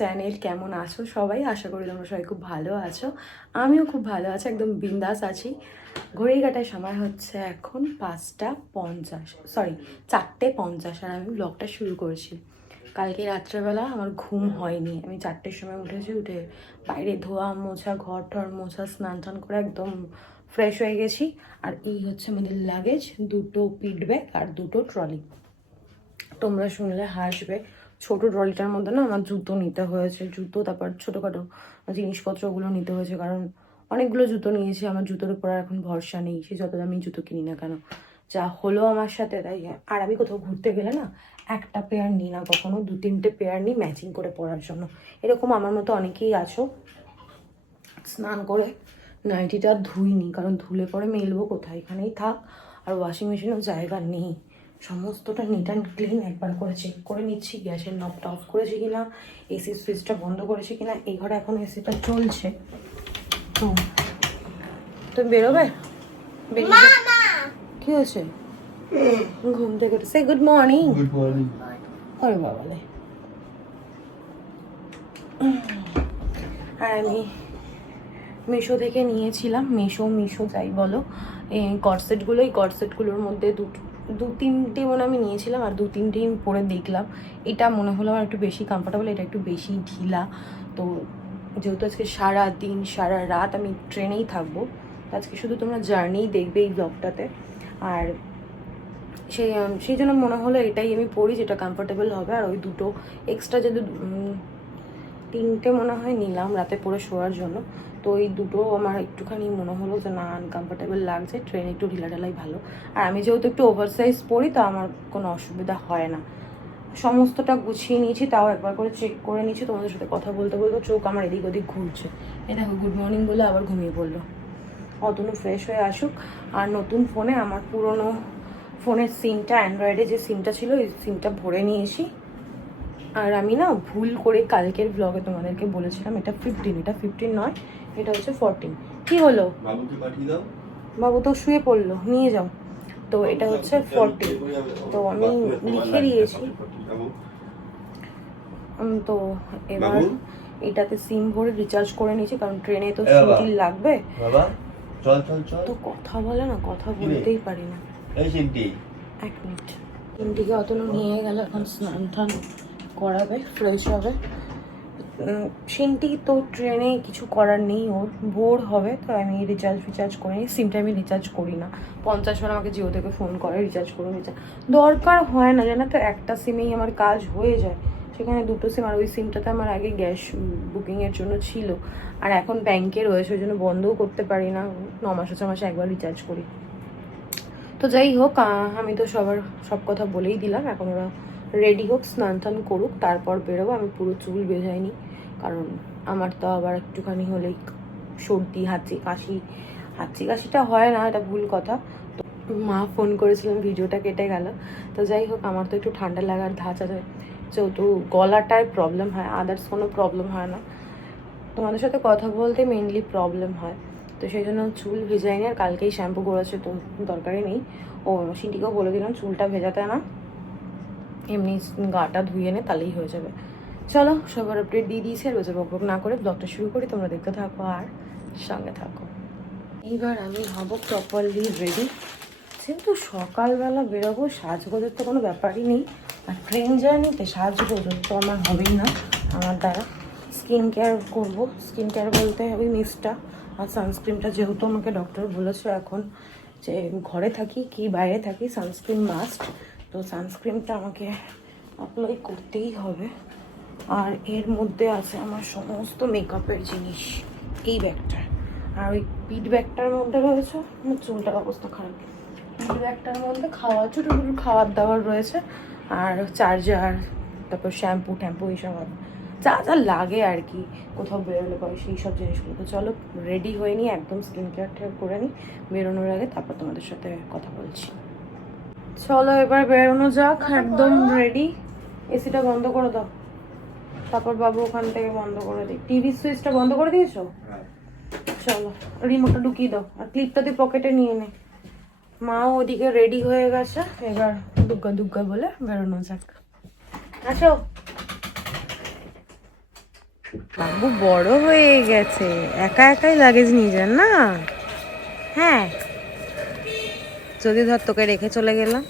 Channel. কেমন আছো সবাই? আশা করি তোমরা সবাই খুব ভালো আছো। আমিও খুব ভালো আছি, একদম বিন্দাস আছি। ঘড়ির কাঁটায় সময় হচ্ছে এখন 5:50, সরি 4:50, আর আমি ব্লগটা শুরু করেছি। কালকে রাত্রেবেলা আমার ঘুম হয়নি, আমি 4টের সময় উঠেছি। উঠে বাইরে ধোয়া মোছা, ঘর টর মোছা, স্নান টান করে একদম ফ্রেশ হয়ে গেছি। আর এই হচ্ছে আমাদের লাগেজ, 2টো পিট ব্যাগ আর 2টো ট্রলি। তোমরা শুনলে হাসবে, ছোট ট্রলিটার মধ্যে না আমার জুতো নিতে হয়েছে, জুতো তারপর ছোটোখাটো জিনিসপত্রগুলো নিতে হয়েছে, কারণ অনেকগুলো জুতো নিয়েছি। আমার জুতোর উপর আর এখন ভরসা নেই, সে যত দামি জুতো কিনি না কেন। যা হলো আমার সাথে তাই। আর আমি কোথাও ঘুরতে গেলে না একটা পেয়ার নিই না, কখনো 2-3টে পেয়ার নিই ম্যাচিং করে পরার জন্য। এরকম আমার মতো অনেকেই আছো। স্নান করে নাইটিটা ধুইনি, কারণ ধুলে পরে মেলবো কোথায়, এখানেই থাক। আর ওয়াশিং মেশিনেও জায়গা নেই। সমস্তটা নিট অ্যান্ড ক্লিন একবার করে চেক করে নিচ্ছি, গ্যাসের নবটা অফ করেছি কিনা, এসি সুইচটা বন্ধ করেছি কিনা। এই ঘরে এখন এসিটা চলছে। তো তুমি বেরোবে? কি হয়েছে? ঘুম থেকে সে গুড মর্নিং। Good morning. আরে বাবালে। আর আমি মিশো থেকে নিয়েছিলাম, মিশো যাই বলো, এই কর্সেটগুলো। এই কর্সেটগুলোর মধ্যে দু-তিনটে মনে আমি নিয়েছিলাম, আর 2-3টেই আমি পরে দেখলাম। এটা মনে হলো আমার একটু বেশি কমফোর্টেবল, এটা একটু বেশি ঢিলা। তো যেহেতু আজকে সারা দিন সারা রাত আমি ট্রেনেই থাকবো, আজকে শুধু তোমরা জার্নিই দেখবে এই ব্লগটাতে। আর সেই জন্য মনে হলো এটাই আমি পরি, যেটা কমফোর্টেবল হবে। আর ওই দুটো এক্সট্রা যদি 3টে মনে হয় নিলাম রাতে পরে শোয়ার জন্য, তো এই দুটো আমার একটুখানি মনে হলো যে না আনকমফোর্টেবল লাগছে, ট্রেনে একটু ঢিলাঢালাই ভালো। আর আমি যেহেতু একটু ওভারসাইজ পরি, তা আমার কোনো অসুবিধা হয় না। সমস্তটা গুছিয়ে নিয়েছি, তাও একবার করে চেক করে নিয়েছি। তোমাদের সাথে কথা বলতে বলতে চোখ আমার এদিক ওদিক ঘুরছে। এই দেখো গুড মর্নিং বলে আবার ঘুমিয়ে পড়লো। অতনু ফ্রেশ হয়ে আসুক। আর নতুন ফোনে আমার পুরনো ফোনের সিমটা, অ্যান্ড্রয়েডে যে সিমটা ছিল ওই সিমটা ভরে নিয়েছি। আর আমি না ভুল করে কালকের ব্লগে তোমাদেরকে বলেছিলাম এটা 15, এটা 15 নয়, এটা হচ্ছে 14। কি হলো? বাবুকে পাঠিয়ে দাও। বাবু তো শুয়ে পড়লো, নিয়ে যাও। তো এটা হচ্ছে 14, তো আমি লিখে দিয়েছি। তো এবার এটাতে সিম ভরে রিচার্জ করে নিয়েছি, কারণ ট্রেনে তো সিম লাগবে। বাবা চল চল চল, তো কথা বলে না, কথা বলতেই পারি না। এই সিমটি 1 মিনিট। সিমটিকে অতনু নিয়ে গেল, এখন স্নান টান করাবে, ফ্রেশ হবে। সিমটি তো ট্রেনে কিছু করার নেই, ওর বোর হবে। তো আমি রিচার্জ করে নিই। সিমটা আমি রিচার্জ করি না, 50 বার আমাকে জিও থেকে ফোন করে রিচার্জ করুন, রিচার্জ দরকার হয় না জানো তো। একটা সিমেই আমার কাজ হয়ে যায়, সেখানে 2টো সিম। আর ওই সিমটাতে আমার আগে গ্যাস বুকিংয়ের জন্য ছিল, আর এখন ব্যাংকে রয়েছে, ওই জন্য বন্ধও করতে পারি না। 9 মাসে 6 মাসে একবার রিচার্জ করি। তো যাই হোক, আমি তো সব কথা বলেই দিলাম। এখন ওরা রেডি হোক, স্নান টান করুক, তারপর বেরোবো। আমি পুরো চুল বেঁধাইনি, কারণ আমার তো আবার একটুখানি হলেই সর্দি, হাঁচি কাশিটা হয় না, এটা ভুল কথা। তো মা ফোন করেছিলেন, ভিডিওটা কেটে গেল। তো যাই হোক, আমার তো একটু ঠান্ডা লাগার ধাঁচ আছে, যেহেতু গলাটায় প্রবলেম হয়, আদার্স কোনো প্রবলেম হয় না। তোমাদের সাথে কথা বলতে মেনলি প্রবলেম হয়, তো সেই জন্য চুল ভেজাইনি। আর কালকেই শ্যাম্পু করেছে, তো দরকারই নেই। ও সিন্টিকেও বলে দিলাম চুলটা ভেজাতে না, এমনি গাটা ধুয়ে নে, তাহলেই হয়ে যাবে। চলো, সবার আপডেট দিয়ে দিয়েছি, আর রোজে বকবক না করে ব্লগটা শুরু করি। তোমরা দেখতে থাকো আর সঙ্গে থাকো। এইবার আমি হব প্রপারলি রেডি, যেহেতু সকালবেলা বেরোবো। সাজগোজের তো কোনো ব্যাপারই নেই, আর ট্রেন জার্নিতে সাজগোজ তো আমার হবেই না আমার দ্বারা। স্কিন কেয়ার করবো, স্কিন কেয়ার বলতে ওই মিস্টটা আর সানস্ক্রিনটা, যেহেতু আমাকে ডক্টর বলেছে এখন যে ঘরে থাকি কি বাইরে থাকি সানস্ক্রিন মাস্ট, তো সানস্ক্রিনটা আমাকে অ্যাপ্লাই করতেই হবে। আর এর মধ্যে আছে আমার সমস্ত মেকআপের জিনিস এই ব্যাগটা। আর ওই পিট ব্যাগটার মধ্যে রয়েছে, আমার চুলটার অবস্থা খারাপ। পিট ব্যাগটার মধ্যে ছোটো ছোটো খাবার দাবার রয়েছে, আর চার্জার, তারপর শ্যাম্পু ট্যাম্পু এইসব যা যা লাগে আর কি কোথাও বেরোলে পরে সেই সব জিনিসগুলো। তো চলো রেডি হয়ে নিই, একদম স্কিন কেয়ার টেয়ার করে নিই বেরোনোর আগে, তারপর তোমাদের সাথে কথা বলছি। চলো এবার বেরোনো যাক, একদম রেডি। এসিটা বন্ধ করে দাও, তারপর বাবু ওখান থেকে বন্ধ করে দিই। টিভি সুইচটা বন্ধ করে দিয়েছো? চলো রিমোটটা ঢুকিয়ে দাও, আর ক্লিপটা দিয়ে পকেটে নিয়ে নে। মাও ওদিকে রেডি হয়ে গেছে, এবার দুগ্গা দুগ্গা বলে বেরোনো যাক। আসো। বাবু বড় হয়ে গেছে, একা একাই লাগেজ নিয়ে যান না। হ্যাঁ, যদি ধর তোকে রেখে চলে গেলাম,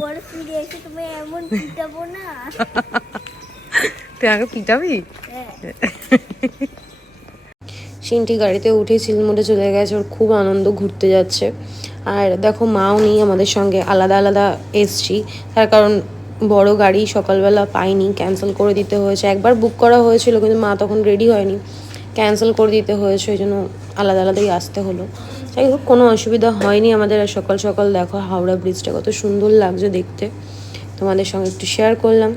পরে ফিরে এসে তুমি এমন পিটাবো না। তুই আগে পিটাবি। হ্যাঁ। সিনটি গাড়িতে উঠে চিলমুড়ে চলে গেছে, ওর খুব আনন্দ, ঘুরতে যাচ্ছে। আর দেখো মাও নেই আমাদের সঙ্গে, আলাদা আলাদা এসছি, তার কারণ বড় গাড়ি সকালবেলা পাইনি, ক্যান্সেল করে দিতে হয়েছে। একবার বুক করা হয়েছিল কিন্তু মা তখন রেডি হয়নি, ক্যান্সেল করে দিতে হয়েছে, ওই জন্য আলাদা আলাদাই আসতে হলো। যাই হোক, কোনো অসুবিধা হয়নি আমাদের। আর সকাল সকাল দেখো হাওড়া ব্রিজটা কত সুন্দর লাগছে দেখতে, তোমাদের সঙ্গে একটু শেয়ার করলাম।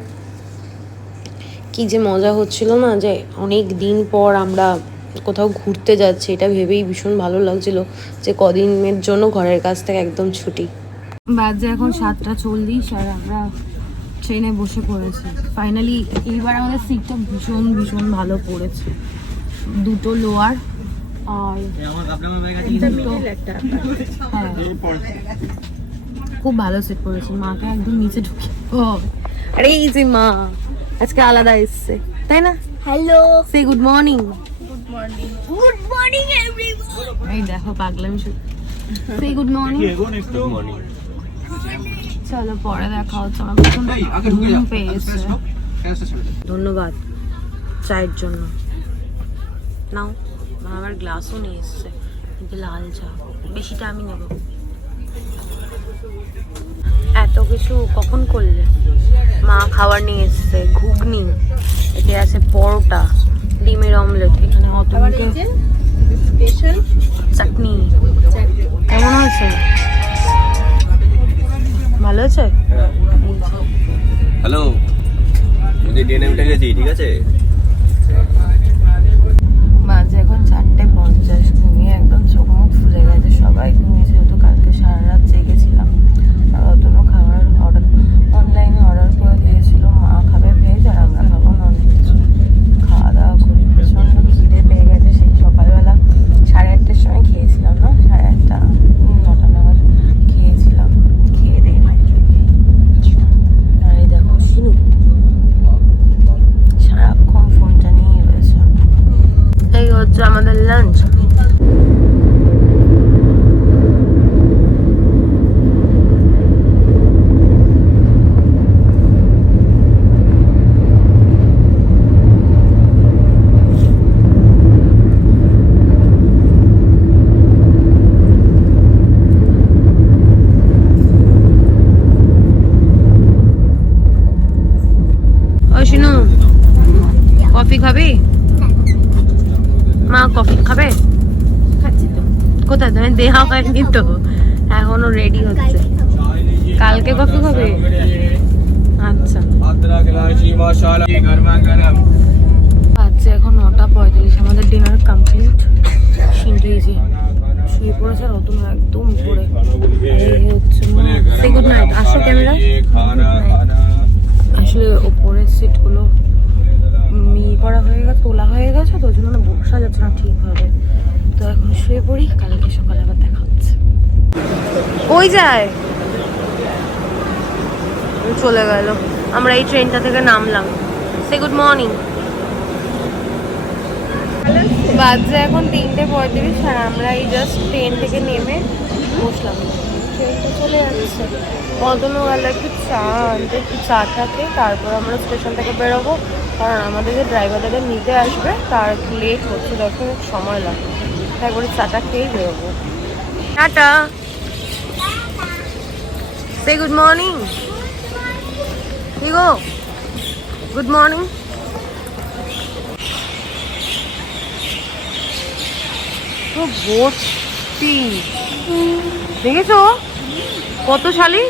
কি যে মজা হচ্ছিল না, যে অনেক দিন পর আমরা কোথাও ঘুরতে যাচ্ছি, এটা ভেবেই ভীষণ ভালো লাগছিল যে কদিনের জন্য ঘরের কাছ থেকে একদম ছুটি। বাজে এখন 7:40 আর আমরা ট্রেনে বসে পড়েছি ফাইনালি। এইবার আমাদের সিটটা ভীষণ ভীষণ ভালো পড়েছে, দুটো লোয়ার আর দুটো, হ্যাঁ খুব ভালো সিট পড়েছে। মাকে একদম নিচে ঢুকিয়ে আরে এই যে মা আজকে আলাদা এসছে, তাই না? হ্যালো, সে good morning. Good morning. Good morning everyone. এই দেখো পাগলামি শুরু। সে গুড মর্নিং। Good morning. চলো পরে দেখা হচ্ছে, আমার প্রচন্ড ঘুম পেয়ে এসছে। ধন্যবাদ চায়ের জন্য। নাও, মা আবার গ্লাসও নিয়ে এসছে, কিন্তু লাল চা, বেশিটা আমি নেব। এত কিছু কখন করলে? মা খাবার নিয়ে এসছে, ঘুগনি, এতে আছে পরোটা, ডিমের অমলেট, এখানে অতগুলো স্পেশাল চাটনি। কেমন হয়েছে? ভালো আছে? হ্যালো, যদি ডেনে উঠে গেছি, ঠিক আছে? বাজে এখন 4:50, ঘুমিয়ে একদম চোখ মুখ ফুলে গেছে, সবাই ঘুমিয়েছে, যেহেতু কালকে সারা রাত জেগেছিলাম। অতনও খাবার অনলাইনে অর্ডার করে দিয়েছিল, মা খাবে ভেজ আর আমরা খাবো ননভেজ। খাওয়া দাওয়া করি, প্রচণ্ড খিদে পেয়ে গেছে। সেই সকালবেলা 8:30-এর সময় খেয়েছিলাম, না 8:30, 9টা নাগাদ খেয়েছিলাম, খেয়ে দিয়ে আর এই দেখো শিনু সারাক্ষণ ফোনটা নিয়ে রয়েছে। এই হচ্ছে আমাদের লাঞ্চ। ও শিনু, কফি খাবি? মা কফি খাবে? খাচ্ছি তো। কোথায় তুমি দেহা হয়নি তো, এখনো রেডি হচ্ছে। কালকে কফি খাবে? আচ্ছা। আচ্ছা এখন 9:45, আমাদের ডিনার কমপ্লিট। সিনটি যে শুয়ে পড়েছে আর অতনু একদম উপরে। এই হচ্ছে সে গুড নাইট। আসো ক্যামেরা। আসলে ওপরের সিটগুলো করা হয়ে গেছে, তোলা হয়ে গেছে, তো ওই জন্য না বসা যাচ্ছে না ঠিকভাবে। তো এখন শুয়ে পড়ি, কালকে সকালে আবার দেখা হচ্ছে। ওই যায় চলে গেল, আমরা এই ট্রেনটা থেকে নামলাম। সে গুড মর্নিং। বাজে এখন 3:35 আর আমরা এই জাস্ট ট্রেন থেকে নেমে বসলাম। ট্রেনটা চলে যাচ্ছে। অতনু গেল একটু চা আনতে, একটু চা থাকে, তারপর আমরা স্টেশন থেকে বেরোবো, কারণ আমাদের যে ড্রাইভার দাদা নিতে আসবে তার লেট হচ্ছে, 10 মিনিট সময় লাগবে, তাই করে চাটা খেয়েই বেরোবো। টাটা, সে গুড মর্নিং। কি গো, গুড মর্নিং। তো ভর্তি দেখেছো কত শালি।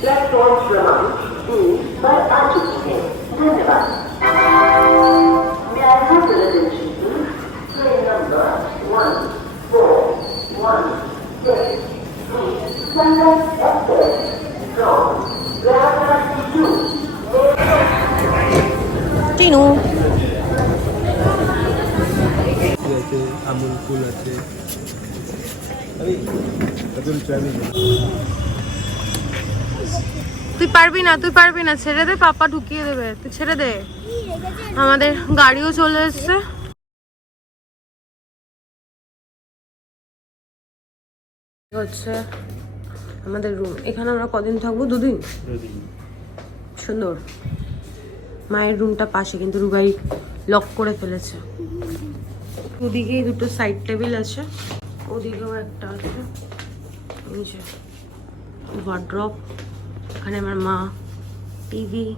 प्लेटफॉर्म क्रमांक 3 पर आ चुकी है। धन्यवाद। May I have your attention please? Train number 1416 Sunrise Express from Varanasi to Tinu school আছে তাদের চাইলে তুই পারবি না ছেড়ে দে, পাপা ঢুকিয়ে দেবে, তুই ছেড়ে দে। আমাদের গাড়িও চলে এসছে। হচ্ছে আমাদের রুম, এখানে আমরা কদিন থাকবো? 2 দিন। সুন্দর। মায়ের রুমটা পাশে, কিন্তু রুবাই লক করে ফেলেছে। ওদিকেই 2টো সাইড টেবিল আছে, ওদিকেও একটা আছে। নিচে ওয়ার্ড্রপ, এখানে আমার মা, টিভি,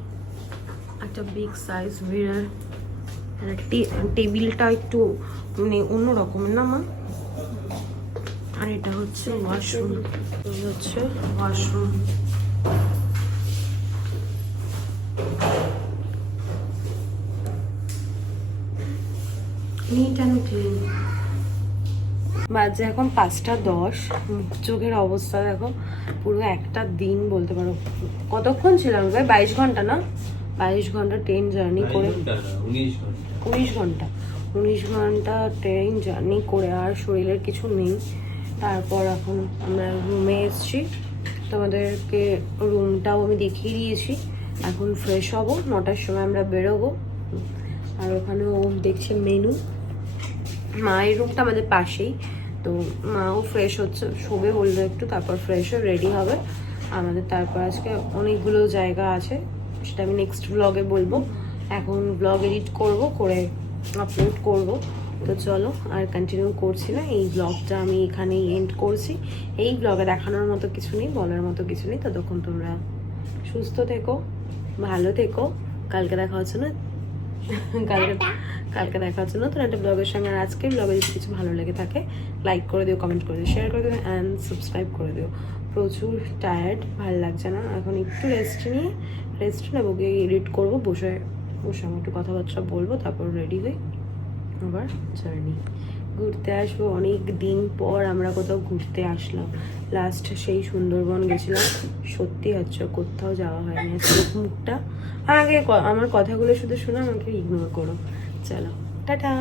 একটা বিগ সাইজ মিরর, টেবিলটা একটু মানে অন্য রকমের না মা। আর এটা হচ্ছে ওয়াশরুম, নিট অ্যান্ড ক্লিন। বাজে এখন 5:10। চোখের অবস্থা দেখো, পুরো একটা দিন বলতে পারো। কতক্ষণ ছিলাম ভাই? 22 ঘন্টা না? 22 ঘন্টা ট্রেন জার্নি করে, 19 ঘন্টা ট্রেন জার্নি করে আর শরীরের কিছু নেই। তারপর এখন আমরা রুমে এসেছি, তোমাদেরকে রুমটাও আমি দেখিয়ে দিয়েছি। এখন ফ্রেশ হব, 9টার সময় আমরা বেরোবো। আর ওখানেও দেখছে মেনু। মায়ের রুমটা আমাদের পাশেই, তো মাও ফ্রেশ হচ্ছে, শোবে বললো একটু, তারপর ফ্রেশ হয়ে রেডি হবে আমাদের। তারপর আজকে অনেকগুলো জায়গা আছে, সেটা আমি নেক্সট ব্লগে বলবো। এখন ব্লগ এডিট করব, করে আপলোড করব। তো চলো আর কন্টিনিউ করছি না, এই ব্লগটা আমি এখানেই এন্ড করছি। এই ব্লগে দেখানোর মতো কিছু নেই, বলার মতো কিছু নেই। ততক্ষণ তোমরা সুস্থ থেকো, ভালো থেকো। কালকে দেখা হচ্ছে না, কালকে দেখা হচ্ছে নতুন একটা ব্লগের সঙ্গে। আর আজকের ব্লগে যদি কিছু ভালো লেগে থাকে, লাইক করে দিও, কমেন্ট করে দিও, শেয়ার করে দিও অ্যান্ড সাবস্ক্রাইব করে দিও। প্রচুর টায়ার্ড, ভালো লাগছে না, এখন একটু রেস্ট নেবো, গিয়ে এডিট করবো, বসে আমি একটু কথাবার্তা বলবো, তারপর রেডি হই আবার জার্নি। ঘুরতে আসবো, অনেক দিন পর আমরা কোথাও ঘুরতে আসলাম। লাস্ট সেই সুন্দরবন গেছিলাম। সত্যি হচ্ছে কোথাও যাওয়া হয়নি। চোখ মুখটা আগে, আমার কথাগুলো শুধু শোনো, আমাকে ইগনোর করো। চলো টাটা।